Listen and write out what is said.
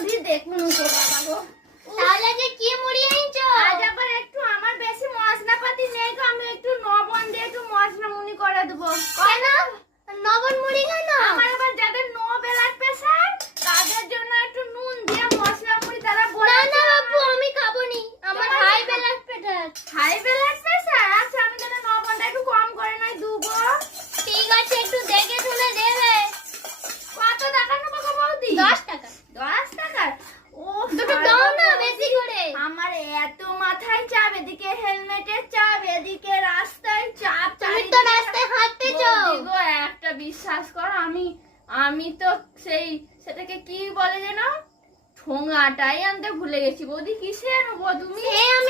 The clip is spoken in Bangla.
গো বাবা গো। তাহলে যে কি মুড়ি আনছো আজ আবার একটু আমার বেশি মশলাপাতি নেই গো আমি একটু লবণ দিয়ে একটু মশলা মুনি করে দেবো। কেন? নবন মুড়ি কেন? আমার আবার যাদের নো ব্লাড প্রেশার তাদের জন্য একটু নুন দিয়ে মশলা মুড়ি তারা বলে না বাপু আমি খাব নি। আমার হাই খাব? Blood pressure high blood pressure আচ্ছা আমি তাহলে লবণটা একটু কম করে নাই দুবো ঠিক আছে একটু দেখে শুনে দেবে কত টাকা নেব গো বৌদি দশ টাকা দশ টাকার ও দুটো দাও না বেশি করে আমার এত মাথায় চাপ এদিকে হেলমেটের চাপ এদিকে রাস্তায় চাপ তুমি তো রাস্তায় হাঁটতেছো যাও। গো, একটা বিশ্বাস কর আমি আমি তো সেই সেটাকে কি বলে যেন? ঠোঙাটাই আনতে ভুলে গেছি। বৌদি কিসে আনব তুমি আমি